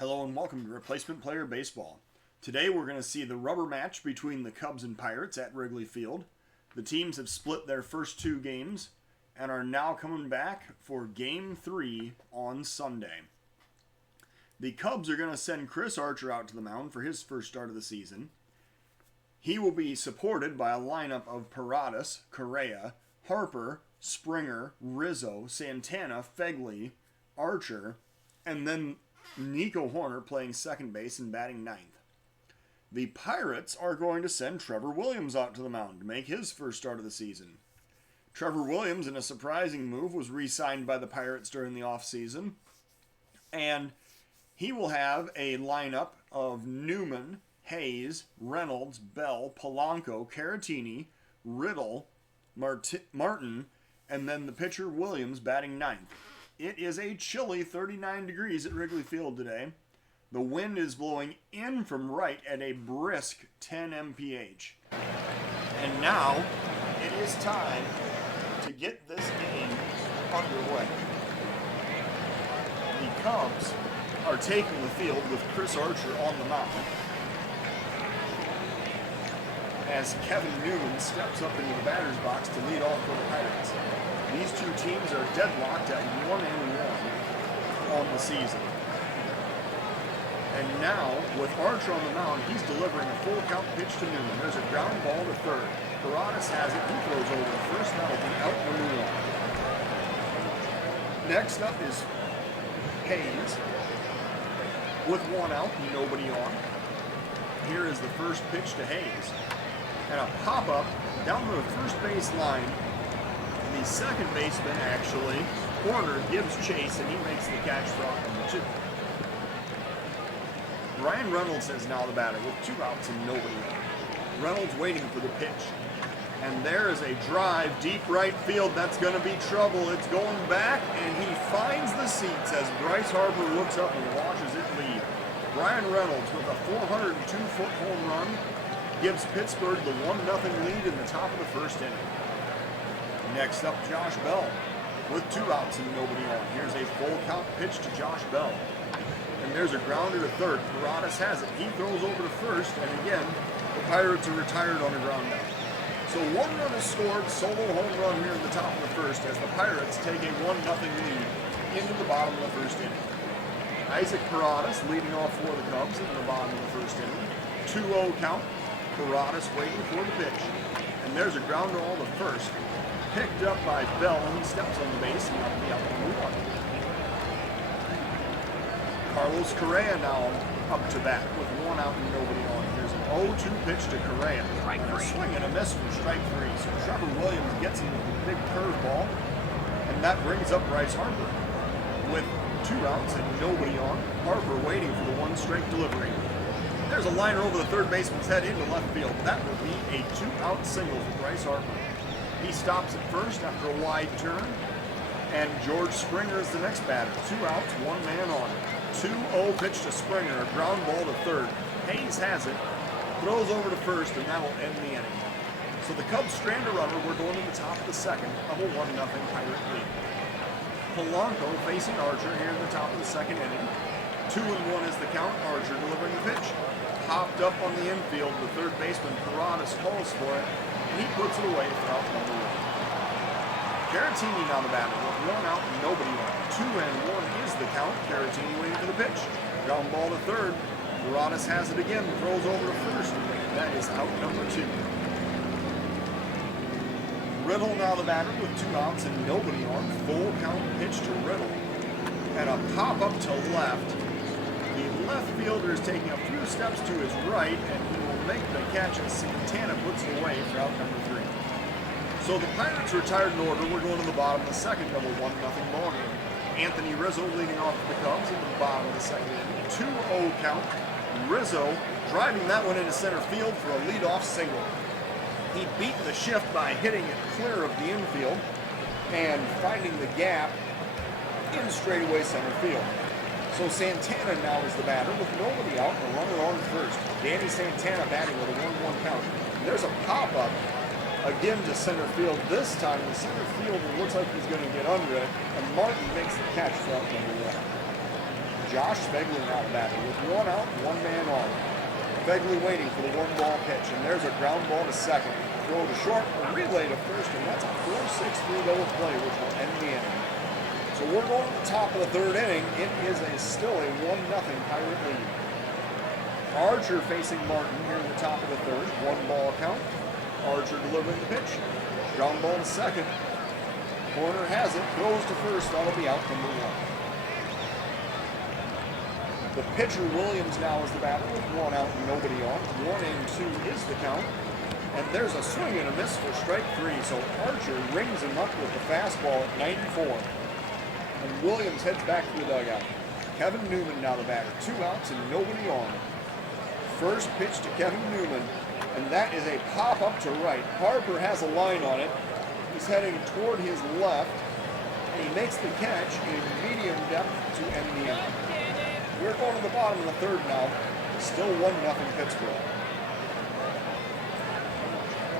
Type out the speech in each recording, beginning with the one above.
Hello and welcome to Replacement Player Baseball. Today we're going to see the rubber match between the Cubs and Pirates at Wrigley Field. The teams have split their first two games and are now coming back for Game 3 on Sunday. The Cubs are going to send Chris Archer out to the mound for his first start of the season. He will be supported by a lineup of Paredes, Correa, Harper, Springer, Rizzo, Santana, Fegley, Archer, and then Nico Hoerner playing second base and batting ninth. The Pirates are going to send Trevor Williams out to the mound to make his first start of the season. Trevor Williams, in a surprising move, was re-signed by the Pirates during the offseason, and he will have a lineup of Newman, Hayes, Reynolds, Bell, Polanco, Caratini, Riddle, Martin, and then the pitcher Williams batting ninth. It is a chilly 39 degrees at Wrigley Field today. The wind is blowing in from right at a brisk 10 mph. And now it is time to get this game underway. The Cubs are taking the field with Chris Archer on the mound as Kevin Newman steps up into the batter's box to lead off for the Pirates. These two teams are deadlocked at 1-1 on the season. And now, with Archer on the mound, he's delivering a full count pitch to Newman. There's a ground ball to third. Paredes has it. He throws over to first. That'll be out number one. Next up is Hayes with one out, nobody on. Here is the first pitch to Hayes. And a pop-up down the first base line. The second baseman, actually, Hoerner, gives chase, and he makes the catch for out number two. Ryan Reynolds is now the batter with two outs and nobody out. Reynolds waiting for the pitch. And there is a drive, deep right field. That's going to be trouble. It's going back, and he finds the seats as Bryce Harper looks up and watches it leave. Ryan Reynolds with a 402-foot home run gives Pittsburgh the 1-0 lead in the top of the first inning. Next up, Josh Bell with two outs and nobody on. Here's a full count pitch to Josh Bell. And there's a grounder to third. Paredes has it. He throws over to first, and again, the Pirates are retired on a ground out. So one run is scored, solo home run here in the top of the first as the Pirates take a 1-0 lead into the bottom of the first inning. Isaac Paredes leading off for the Cubs in the bottom of the first inning. 2-0 count. Paredes waiting for the pitch. And there's a ground ball to first. Picked up by Bell, and he steps on the base, and that'll be out number one. Carlos Correa now up to bat with one out and nobody on. Here's an 0-2 pitch to Correa. A swing and a miss from strike three. So Trevor Williams gets him with a big curveball, and that brings up Bryce Harper. With two outs and nobody on, Harper waiting for the one-strike delivery. There's a liner over the third baseman's head into left field. That will be a two-out single for Bryce Harper. He stops at first after a wide turn, and George Springer is the next batter. Two outs, one man on. 2-0 pitch to Springer, a ground ball to third. Hayes has it, throws over to first, and that will end the inning. So the Cubs strand a runner. We're going to the top of the second of a 1-0 Pirate lead. Polanco facing Archer here in the top of the second inning. 2-1 is the count. Archer delivering the pitch. Popped up on the infield. The third baseman, Paredes, calls for it, and he puts it away for out number one. Caratini now the batter with one out and nobody on. 2-1 is the count. Caratini waiting for the pitch. Ground ball to third. Paredes has it again. Throws over to first. That is out number two. Riddle now the batter with two outs and nobody on. Full count pitch to Riddle. And a pop up to left. The left fielder is taking a few steps to his right, and he will make the catch as Santana puts it away for out number three. So the Pirates retired in order. We're going to the bottom of the second of a 1-0 ball game. Anthony Rizzo leading off for the Cubs into the bottom of the second inning. 2-0 count. Rizzo driving that one into center field for a leadoff single. He beat the shift by hitting it clear of the infield and finding the gap in straightaway center field. So Santana now is the batter with nobody out and a runner on first. Danny Santana batting with a 1-1 count. There's a pop-up again to center field. This time the center fielder looks like he's going to get under it, and Martin makes the catch for out number one. Josh Fegley now the batter with one out, one man on. Fegley waiting for the one-ball pitch, and there's a ground ball to second. Throw to short, a relay to first, and that's a 4-6 3-0 play, which will end the inning. So we're going to the top of the third inning. It is still a 1-0 Pirate lead. Archer facing Martin here in the top of the third. One ball count. Archer delivering the pitch. Ground ball to second. Corner has it. Throws to first. That'll be out number one. The pitcher Williams now is the batter with one out and nobody on. 1-2 is the count. And there's a swing and a miss for strike three. So Archer rings him up with the fastball at 94. And Williams heads back to the dugout. Kevin Newman now the batter. 2 outs and nobody on. First pitch to Kevin Newman, and that is a pop up to right. Harper has a line on it. He's heading toward his left, and he makes the catch in medium depth to end the inning. We're going to the bottom of the third now. Still 1-0 Pittsburgh.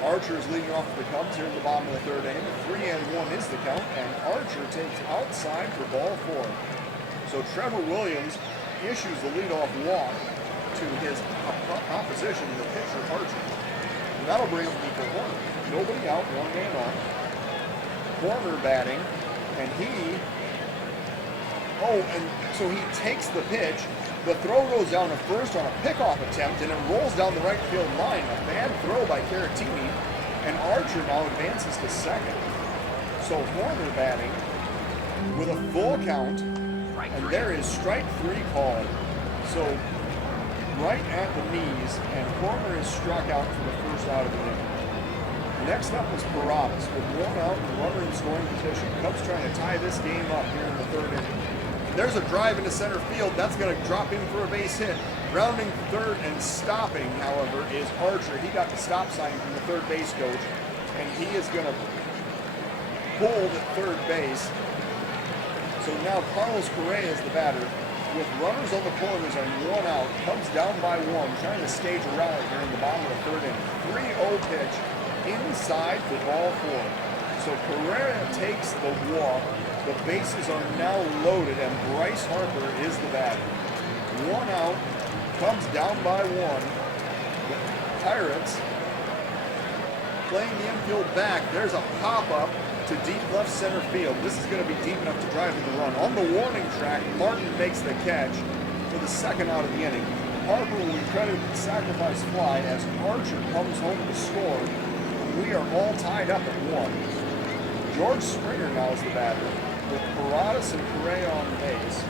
Archer is leading off for the Cubs here at the bottom of the third inning. 3-1 is the count, and Archer takes outside for ball 4. So Trevor Williams issues the leadoff walk to his opposition, the pitcher Archer. And that'll bring up Nico Horner. Nobody out, one man on. Horner batting, and so he takes the pitch. The throw goes down to first on a pickoff attempt, and it rolls down the right field line. A bad throw by Caratini, and Archer now advances to second. So Horner batting with a full count, and there is strike 3 called. So right at the knees, and Horner is struck out for the first out of the inning. Next up was Paradas with 1 out and runner in scoring position. Cubs trying to tie this game up here in the third inning. There's a drive into center field. That's going to drop in for a base hit. Rounding third and stopping, however, is Archer. He got the stop sign from the third base coach, and he is going to hold at third base. So now Carlos Correa is the batter. With runners on the corners and 1 out, Cubs down by 1, trying to stage a rally here in the bottom of the third inning. 3-0 pitch inside for ball 4. So Correa takes the walk. The bases are now loaded, and Bryce Harper is the batter. 1 out, Cubs down by 1. The Pirates playing the infield back. There's a pop-up to deep left center field. This is going to be deep enough to drive in the run. On the warning track, Martin makes the catch for the second out of the inning. Harper will be credited with the sacrifice fly as Archer comes home to score. We are all tied up at 1. George Springer now is the batter with Paradas and Correa on base.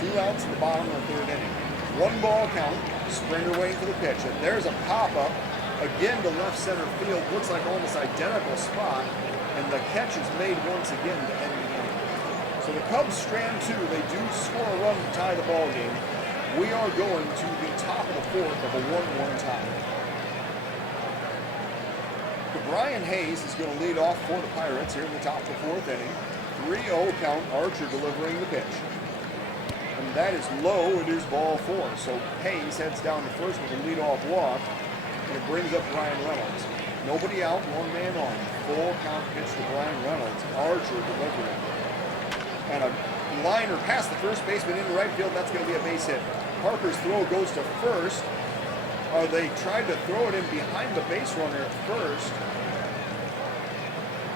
2 outs at the bottom of the third inning. 1 ball count. Springer waiting for the pitch. And there's a pop-up again to left center field. Looks like almost identical spot. And the catch is made once again to end the inning. So the Cubs strand 2. They do score a run to tie the ball game. We are going to the top of the fourth of a 1-1 tie. Brian Hayes is going to lead off for the Pirates here in the top of the fourth inning. 3-0 count, Archer delivering the pitch. And that is low. It is ball 4. So Hayes heads down to first with a leadoff walk. And it brings up Brian Reynolds. Nobody out, 1 man on. Full count pitch to Brian Reynolds. Archer delivering. And a liner past the first baseman into right field. That's going to be a base hit. Harper's throw goes to first. They tried to throw it in behind the base runner at first.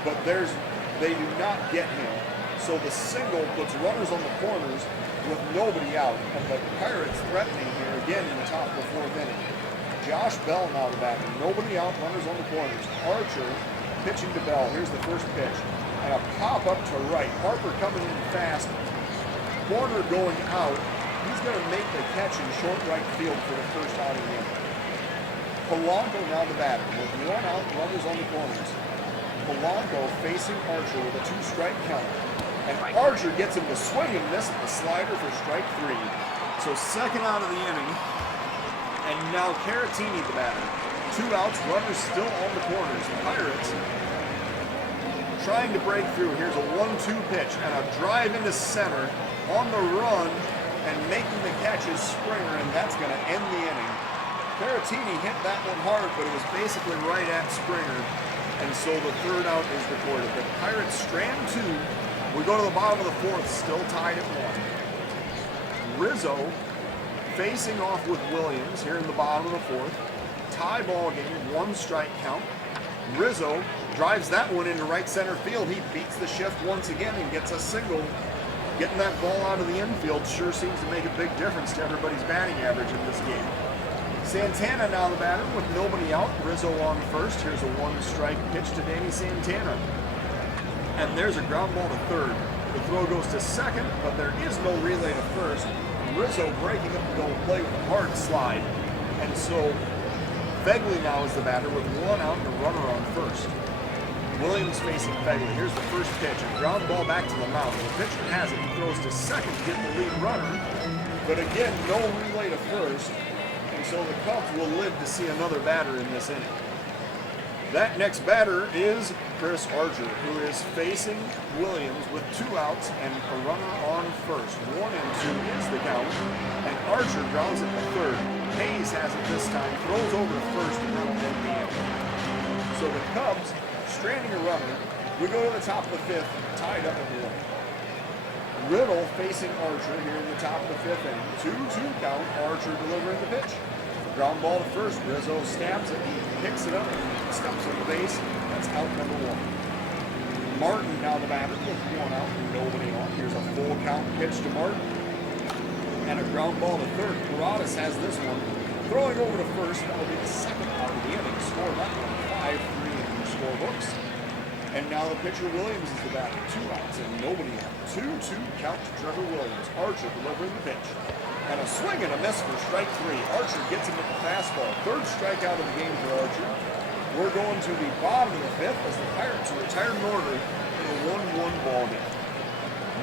But they do not get him. So the single puts runners on the corners with nobody out. And the Pirates threatening here again in the top of the fourth inning. Josh Bell now the batter. Nobody out, runners on the corners. Archer pitching to Bell. Here's the first pitch. And a pop-up to right. Harper coming in fast. Corner going out. He's going to make the catch in short right field for the first out of the inning. Polanco now the batter. With 1 out, runners on the corners. Polanco facing Archer with a 2-strike count. And Archer gets him to swing and miss at the slider for strike 3. So second out of the inning. And now Caratini the batter. 2 outs, runners still on the corners. The Pirates trying to break through. Here's a 1-2 pitch and a drive into center on the run, and making the catch is Springer, and that's going to end the inning. Caratini hit that one hard, but it was basically right at Springer, and so the third out is recorded. The Pirates strand 2. We go to the bottom of the fourth, still tied at 1. Rizzo facing off with Williams here in the bottom of the fourth. Tie ball game, 1 strike count. Rizzo drives that one into right center field. He beats the shift once again and gets a single. Getting that ball out of the infield sure seems to make a big difference to everybody's batting average in this game. Santana now the batter with nobody out. Rizzo on first. Here's a 1-strike pitch to Danny Santana. And there's a ground ball to third. The throw goes to second, but there is no relay to first. Rizzo breaking up the double play with a hard slide. And so Fegley now is the batter with 1 out and a runner on first. Williams facing Fegley. Here's the first pitch. A ground ball back to the mound. The pitcher has it. He throws to second to get the lead runner. But again, no relay to first. And so the Cubs will live to see another batter in this inning. That next batter is Chris Archer, who is facing Williams with 2 outs and a runner on first. 1 and 2 is the count, and Archer grounds it to third. Hayes has it this time, throws over to first, and that'll end the inning. So the Cubs stranding a runner. We go to the top of the 5th, tied up at 1. Riddle facing Archer here in the top of the 5th inning. 2-2 count, Archer delivering the pitch. Ground ball to first. Rizzo stabs it. He picks it up and steps on the base. That's out number 1. Martin now the batter with 1 out and nobody on. Here's a full count pitch to Martin. And a ground ball to third. Paradas has this one. Throwing over to first. That'll be the second out of the inning. Score that one 5-3 in your scorebooks. And now the pitcher Williams is the batter. 2 outs and nobody on. 2-2 count to Trevor Williams. Archer delivering the pitch. And a swing and a miss for strike 3. Archer gets him at the fastball. 3rd strikeout of the game for Archer. We're going to the bottom of the 5th as the Pirates retire in order in a 1-1 ball game.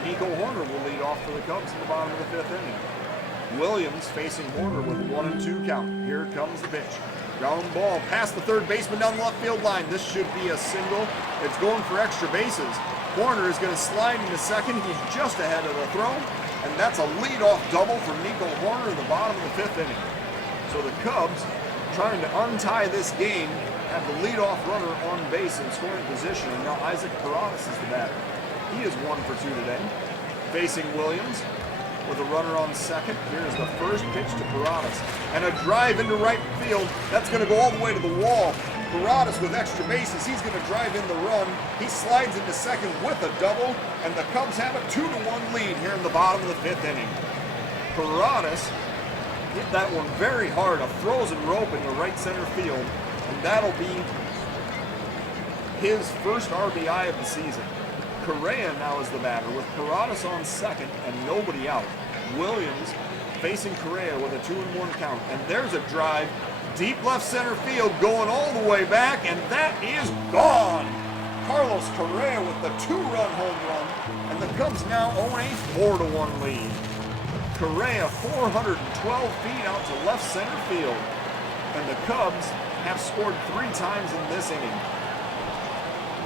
Nico Horner will lead off for the Cubs in the bottom of the 5th inning. Williams facing Horner with 1 and 2 count. Here comes the pitch. Ground ball past the third baseman down the left field line. This should be a single. It's going for extra bases. Horner is going to slide into second. He's just ahead of the throw. And that's a leadoff double from Nico Horner in the bottom of the 5th inning. So the Cubs, trying to untie this game, have the leadoff runner on base in scoring position. And now Isaac Paradas is the batter. He is 1 for 2 today. Facing Williams with a runner on second. Here's the first pitch to Paradas. And a drive into right field. That's going to go all the way to the wall. Paradas with extra bases. He's going to drive in the run. He slides into second with a double. And the Cubs have a 2-1 lead here in the bottom of the 5th inning. Paradas hit that one very hard. A frozen rope in the right center field. And that'll be his first RBI of the season. Correa now is the batter with Paradas on second and nobody out. Williams facing Correa with a 2-1 count. And there's a drive deep left center field going all the way back, and that is gone. Carlos Correa with the 2-run home run, and the Cubs now own a 4-1 lead. Correa 412 feet out to left center field, and the Cubs have scored 3 times in this inning.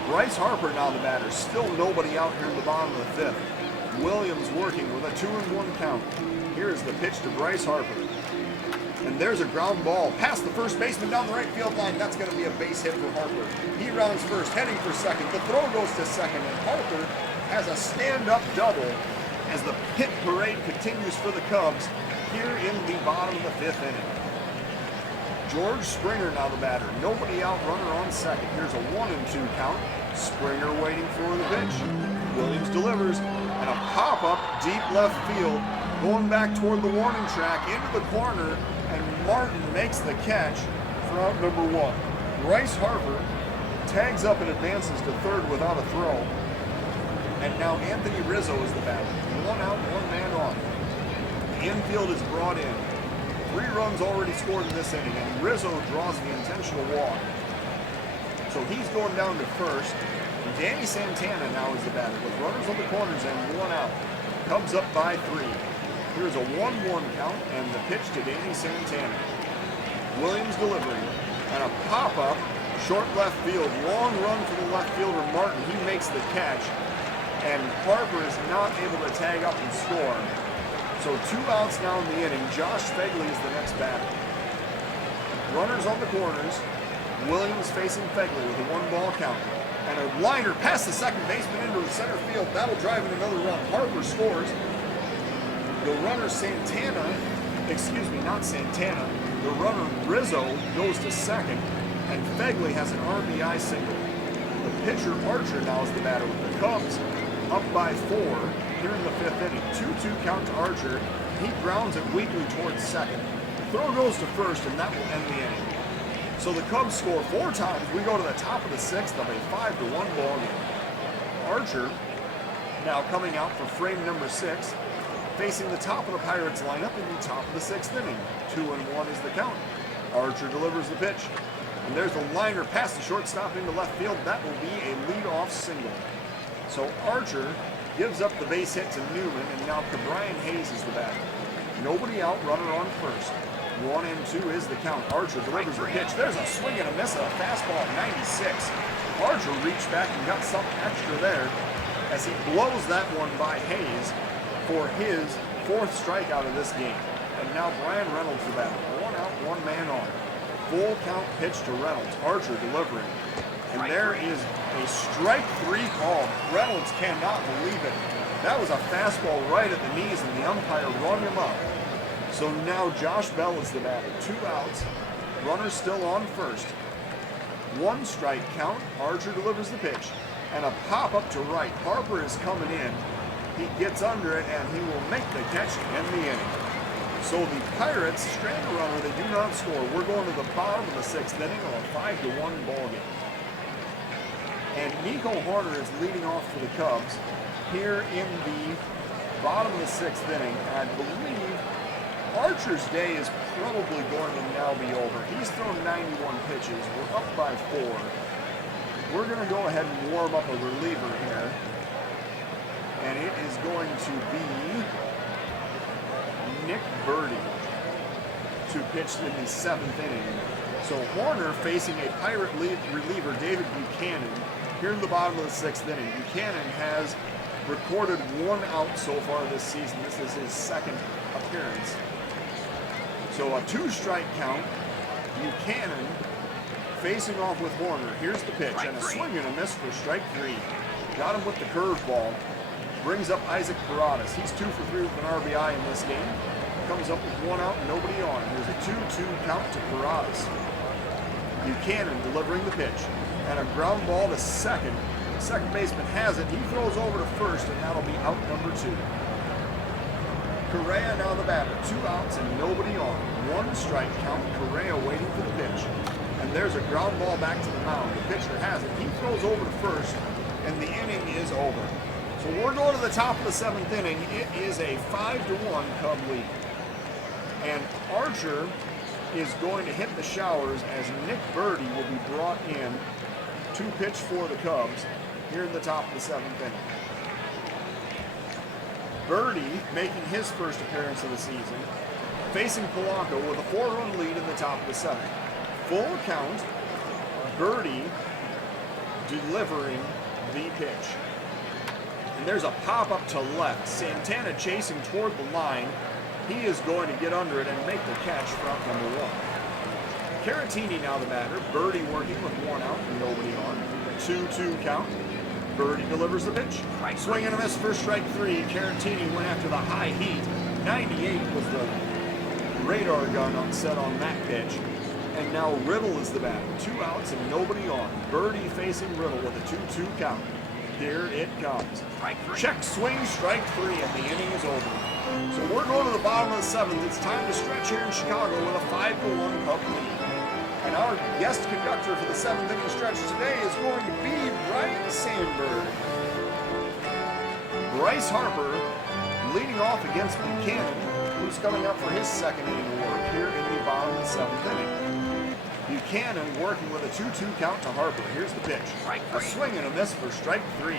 Bryce Harper now the batter, still nobody out here in the bottom of the 5th. Williams working with a 2-1 count. Here's the pitch to Bryce Harper. And there's a ground ball past the first baseman down the right field line. That's going to be a base hit for Harper. He rounds first, heading for second. The throw goes to second, and Harper has a stand-up double as the hit parade continues for the Cubs here in the bottom of the 5th inning. George Springer now the batter. Nobody out, runner on second. Here's a 1-2 count. Springer waiting for the pitch. Williams delivers, and a pop-up deep left field going back toward the warning track into the corner, and Martin makes the catch for out number 1. Bryce Harper tags up and advances to third without a throw. And now Anthony Rizzo is the batter. 1 out, 1 man on. The infield is brought in. 3 runs already scored in this inning, and Rizzo draws the intentional walk. So he's going down to first. And Danny Santana now is the batter with runners on the corners and 1 out. Cubs up by 3. Here's a 1-1 count and the pitch to Danny Santana. Williams delivering, and a pop-up, short left field, long run for the left fielder Martin. He makes the catch, and Harper is not able to tag up and score. So 2 outs now in the inning. Josh Fegley is the next batter. Runners on the corners. Williams facing Fegley with a 1-ball count. And a liner past the second baseman into the center field. That'll drive in another run. Harper scores. The runner not Santana, the runner Rizzo goes to second, and Fegley has an RBI single. The pitcher Archer now is the batter with the Cubs up by 4 here in the 5th inning. 2-2 count to Archer. He grounds it weakly towards second. Throw goes to first, and that will end the inning. So the Cubs score 4 times. We go to the top of the 6th of a 5-1 ball game. Archer now coming out for frame number 6, facing the top of the Pirates lineup in the top of the 6th inning. 2-1 is the count. Archer delivers the pitch. And there's a liner past the shortstop into left field. That will be a leadoff single. So Archer gives up the base hit to Newman, and now Brian Hayes is the batter. Nobody out, runner on first. 1-2 is the count. Archer delivers the pitch. There's a swing and a miss, a fastball at 96. Archer reached back and got something extra there as he blows that one by Hayes for his 4th strikeout of this game. And now Brian Reynolds the batter. 1 out, 1 man on. Full count pitch to Reynolds. Archer delivering. And there is a strike 3 call. Reynolds cannot believe it. That was a fastball right at the knees, and the umpire rung him up. So now Josh Bell is the batter. 2 outs. Runner still on first. 1 strike count. Archer delivers the pitch. And a pop up to right. Harper is coming in. He gets under it, and he will make the catch to end the inning. So the Pirates strand a runner. They do not score. We're going to the bottom of the 6th inning of a 5-1 ball game. And Nico Horner is leading off for the Cubs here in the bottom of the 6th inning. And I believe Archer's day is probably going to now be over. He's thrown 91 pitches. We're up by 4. We're going to go ahead and warm up a reliever here. And it is going to be Nick Birdie to pitch in the 7th inning. So Horner facing a Pirate reliever, David Buchanan, here in the bottom of the 6th inning. Buchanan has recorded 1 out so far this season. This is his 2nd appearance. So a 2-strike count. Buchanan facing off with Horner. Here's the pitch, and a swing and a miss for strike 3. Got him with the curveball. Brings up Isaac Paradas. He's 2 for 3 with an RBI in this game. Comes up with 1 out and nobody on. There's a 2-2 count to Paradas. Buchanan delivering the pitch. And a ground ball to second. The second baseman has it. He throws over to first, and that'll be out number 2. Correa now the batter. 2 outs and nobody on. 1 strike count. Correa waiting for the pitch. And there's a ground ball back to the mound. The pitcher has it. He throws over to first, and the inning is over. So we're going to the top of the 7th inning. It is a 5-1 Cub lead. And Archer is going to hit the showers as Nick Birdie will be brought in to pitch for the Cubs here in the top of the 7th inning. Birdie making his first appearance of the season, facing Polanco with a 4-run lead in the top of the 7th. Full count, Birdie delivering the pitch. And there's a pop-up to left. Santana chasing toward the line. He is going to get under it and make the catch for out number 1. Caratini now the batter. Birdie working with 1 out and nobody on. 2-2 count. Birdie delivers the pitch. Swing and a miss for strike 3. Caratini went after the high heat. 98 was the radar gun set on that pitch. And now Riddle is the batter. 2 outs and nobody on. Birdie facing Riddle with a 2-2 count. Here it comes. Check swing, strike 3, and the inning is over. So we're going to the bottom of the 7th. It's time to stretch here in Chicago with a 5-1 Cub lead. And our guest conductor for the 7th inning stretch today is going to be Brian Sandberg. Bryce Harper leading off against Buchanan, who's coming up for his 2nd inning work here in the bottom of the 7th inning. Buchanan working with a 2-2 count to Harper. Here's the pitch. A swing and a miss for strike 3.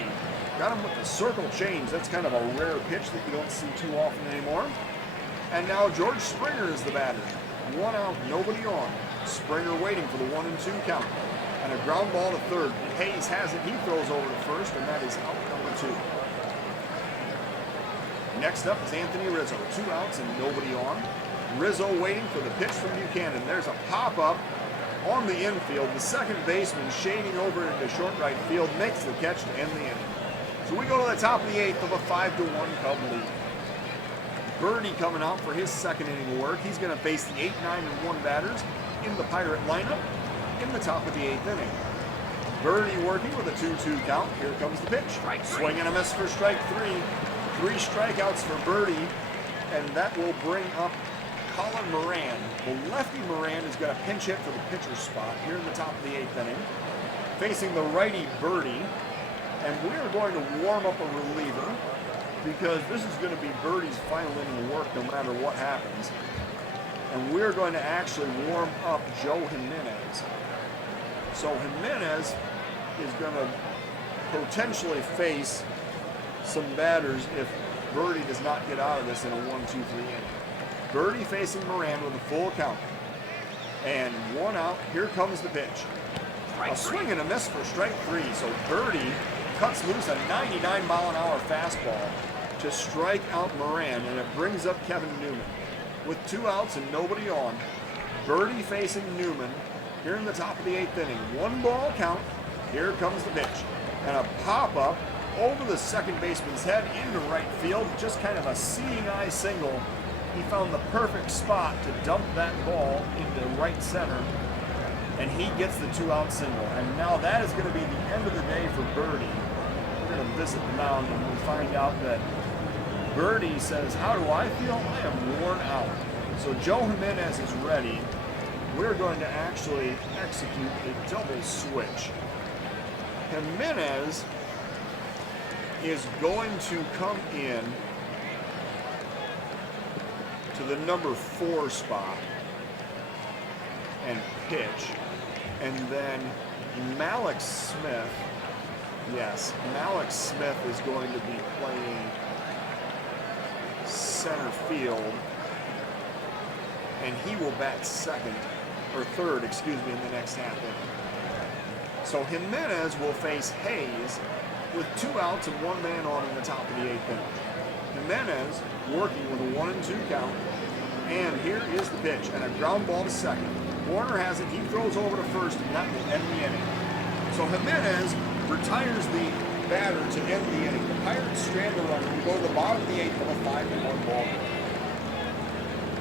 Got him with the circle change. That's kind of a rare pitch that you don't see too often anymore. And now George Springer is the batter. 1 out, nobody on. Springer waiting for the 1-2 count. And a ground ball to third. Hayes has it. He throws over to first, and that is out number 2. Next up is Anthony Rizzo. 2 outs and nobody on. Rizzo waiting for the pitch from Buchanan. There's a pop-up on the infield. The second baseman shading over into short right field makes the catch to end the inning. So we go to the top of the 8th of a 5-1 Cub lead. Birdie coming out for his second inning work. He's going to face the 8, 9, and 1 batters in the Pirate lineup in the top of the 8th inning. Birdie working with a 2-2 count. Here comes the pitch. Swing and a miss for strike 3. 3 strikeouts for Birdie, and that will bring up Colin Moran. The lefty Moran is going to pinch hit for the pitcher spot here in the top of the 8th inning, facing the righty Birdie, and we're going to warm up a reliever because this is going to be Birdie's final inning of work no matter what happens. And we're going to actually warm up Joe Jimenez. So Jimenez is going to potentially face some batters if Birdie does not get out of this in a 1-2-3 inning. Birdie facing Moran with a full count. And 1 out. Here comes the pitch. A swing and a miss for strike 3. So Birdie cuts loose a 99-mile-an-hour fastball to strike out Moran, and it brings up Kevin Newman. With 2 outs and nobody on, Birdie facing Newman here in the top of the 8th inning. 1 ball count. Here comes the pitch. And a pop-up over the second baseman's head into right field. Just kind of a seeing eye single. He found the perfect spot to dump that ball into right center, and he gets the 2-out single. And now that is going to be the end of the day for Birdie. We're going to visit the mound and we find out that Birdie says, "How do I feel? I am worn out." So Joe Jimenez is ready. We're going to actually execute a double switch. Jimenez is going to come in to the number 4 spot and pitch. And then Malik Smith, Malik Smith is going to be playing center field, and he will bat third, in the next half inning. So Jimenez will face Hayes with 2 outs and 1 man on in the top of the 8th inning. Jimenez working with a 1-2 count, and here is the pitch, and a ground ball to second. Warner has it, he throws over to first, and that will end the inning. So Jimenez retires the batter to end the inning. The Pirates strand the runner. We go to the bottom of the 8th with a 5-1 ball game.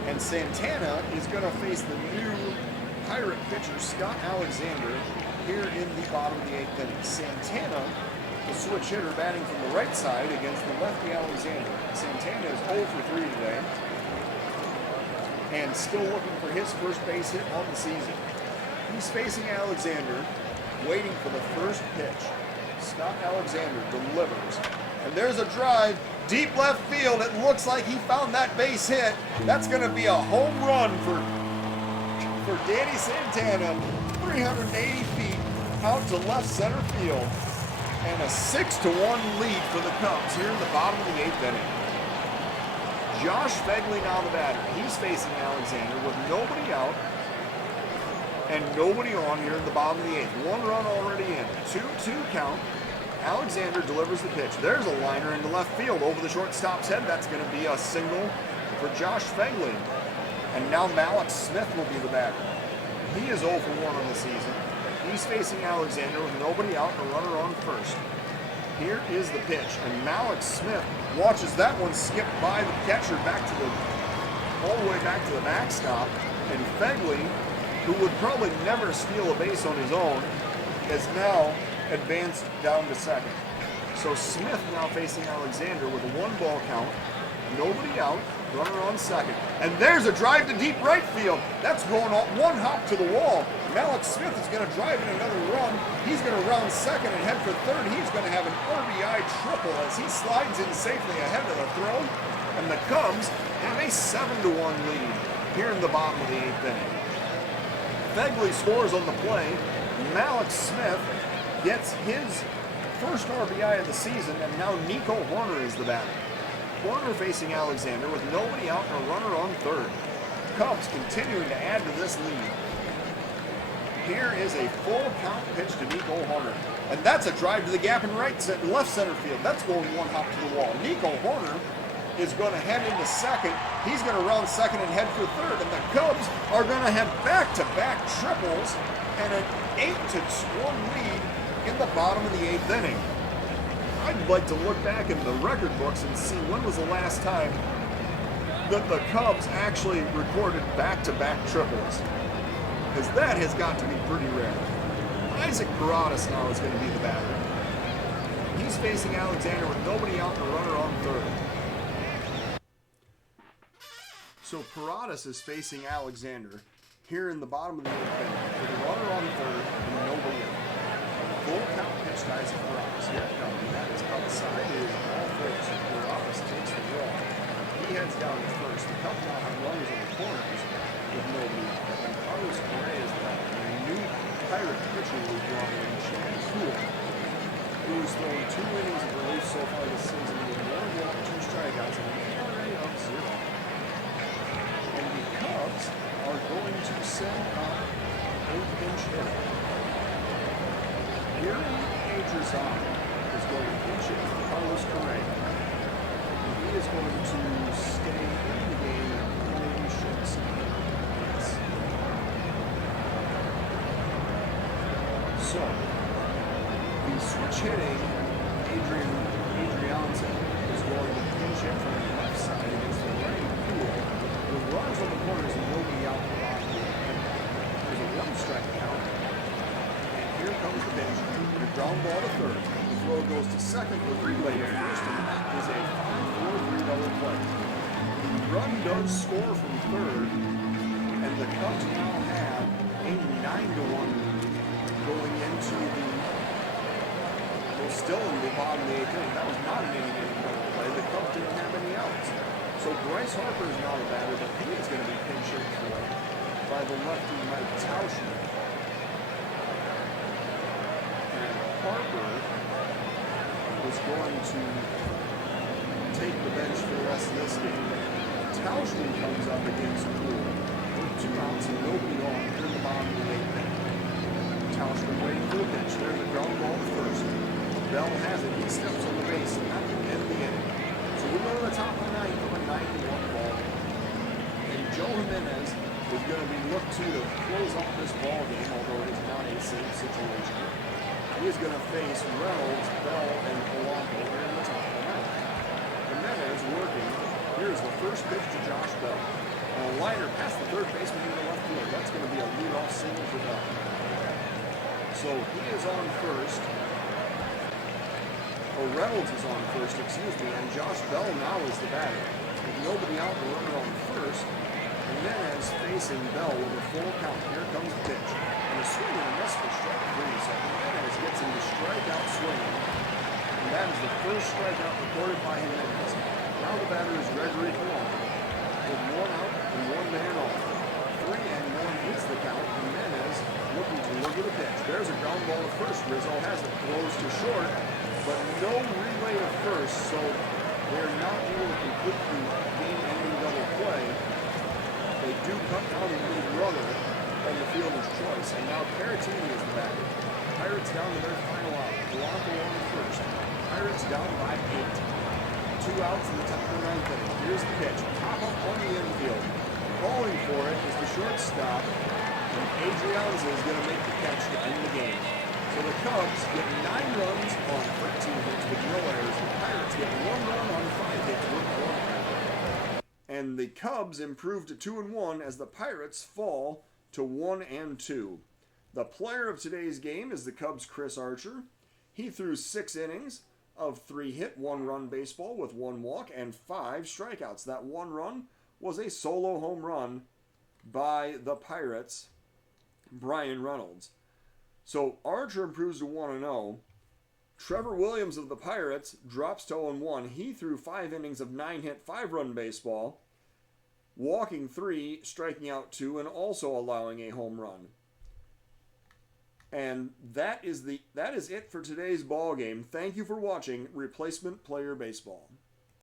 And Santana is going to face the new Pirate pitcher, Scott Alexander, here in the bottom of the 8th inning. Santana, the switch hitter, batting from the right side against the lefty Alexander. Santana is 0 for 3 today, and still looking for his first base hit on the season. He's facing Alexander, waiting for the first pitch. Scott Alexander delivers, and there's a drive, deep left field. It looks like he found that base hit. That's going to be a home run for Danny Santana, 380 feet out to left center field, and a 6-1 lead for the Cubs here in the bottom of the 8th inning. Josh Fegley now the batter. He's facing Alexander with nobody out and nobody on here in the bottom of the 8th. 1 run already in. 2-2 count. Alexander delivers the pitch. There's a liner into left field over the shortstop's head. That's going to be a single for Josh Fegley. And now Malik Smith will be the batter. He is 0 for 1 on the season. He's facing Alexander with nobody out and a runner on first. Here is the pitch, and Malik Smith watches that one skip by the catcher all the way back to the backstop. And Fegley, who would probably never steal a base on his own, is now advanced down to second. So Smith now facing Alexander with a 1-ball count, nobody out, runner on second. And there's a drive to deep right field. That's going on 1 hop to the wall. Malik Smith is going to drive in another run. He's going to round second and head for third. He's going to have an RBI triple as he slides in safely ahead of the throw. And the Cubs have a 7-1 lead here in the bottom of the 8th inning. Fegley scores on the play. Malik Smith gets his first RBI of the season, and now Nico Horner is the batter. Horner facing Alexander with nobody out and a runner on third. Cubs continuing to add to this lead. Here is a full count pitch to Nico Horner. And that's a drive to the gap in left center field. That's going 1 hop to the wall. Nico Horner is going to head into second. He's going to round second and head for third. And the Cubs are going to have back-to-back triples and an 8-1 lead in the bottom of the 8th inning. I'd like to look back in the record books and see when was the last time that the Cubs actually recorded back-to-back triples, because that has got to be pretty rare. Isaac Paradas now is going to be the batter. He's facing Alexander with nobody out and a runner on third. So Paradas is facing Alexander here in the bottom of the eighth inning with a runner on third and nobody out. Full count pitch to Isaac Paradas. Here it comes. That is outside. It is all first. Paradas takes the wall. He heads down to first. The Cubs now have runners in the corners with nobody out. And Carlos Correa is the new Pirate pitcher we brought in, Chad Cool, who's thrown 2 innings of relief so far this season with 1 walk, 2 strikeouts, and an ERA of 0. And the Cubs are going to send up a pinch hitter. Gary Adrizan is going to pinch hit for Carlos Correa. And he is going to stay in the game and play shortstop. So, the switch hitting Adrianza is going to pinch hit from the left side against the right field with runners on the corners and nobody out in the bottom. There's a 1-strike count, and here comes the pitch. The ground ball to third. The throw goes to second with relay to first, and that is a 5-4-3 double play. The run does score from third, and the Cubs now have a 9-1 lead going into the, well, still in the bottom of the 8th inning. That was not an inning double play. The Cubs didn't have any outs. So Bryce Harper is now the batter, but he is going to be pinch hit for by the lefty Mike Tauschner. And Harper is going to take the bench for the rest of this game. Tauschner comes up against Cool with 2 outs and nobody on in the bottom of the 8th inning. Tauschner waiting for the pitch. There's a ground ball to first. Bell has it. He steps on the base at the end of the inning. So we go to the top of the 9th from a 9-1 ball. And Joe Jimenez is going to be looked to close off this ball game, although it is not a safe situation. He is going to face Reynolds, Bell, and Polanco here in the top of the 9th. Jimenez working. Here's the first pitch to Josh Bell. A liner past the third baseman in the left field. That's going to be a leadoff single for Bell. So he is on first. Or Reynolds is on first, and Josh Bell now is the batter. With nobody out, the runner on first. Jimenez facing Bell with a full count. Here comes the pitch. And a swing and a miss for strike 3. So Jimenez gets him to strike out swinging. And that is the first strikeout recorded by Jimenez. Now the batter is Gregory Polanco. With 1 out and 1 man on. 3-1 is the count. Jimenez looking to deliver the pitch. There's a ground ball to first. Rizzo has it. Throws to short. But no relay to first, so they're not able to complete the game-ending double play. They do cut down the lead runner on the fielder's choice, and now Caratini is the batter. Pirates down to their final out. Polanco on first. Pirates down by 8. 2 outs in the top of the 9th inning. Here's the pitch. Pop up on the infield. Calling for it is the shortstop, and Adrianza is going to make the catch to end the game. So the Cubs get 9 runs on 13 hits with no errors. The Pirates get 1 run on 5 hits with 1 error. And the Cubs improve to 2-1 as the Pirates fall to 1-2. The player of today's game is the Cubs' Chris Archer. He threw 6 innings of 3-hit, 1-run baseball with 1 walk and 5 strikeouts. That 1 run was a solo home run by the Pirates' Brian Reynolds. So Archer improves to 1-0. Trevor Williams of the Pirates drops to 0-1. He threw 5 innings of 9-hit, 5-run baseball, walking 3, striking out 2, and also allowing a home run. And that is it for today's ball game. Thank you for watching Replacement Player Baseball.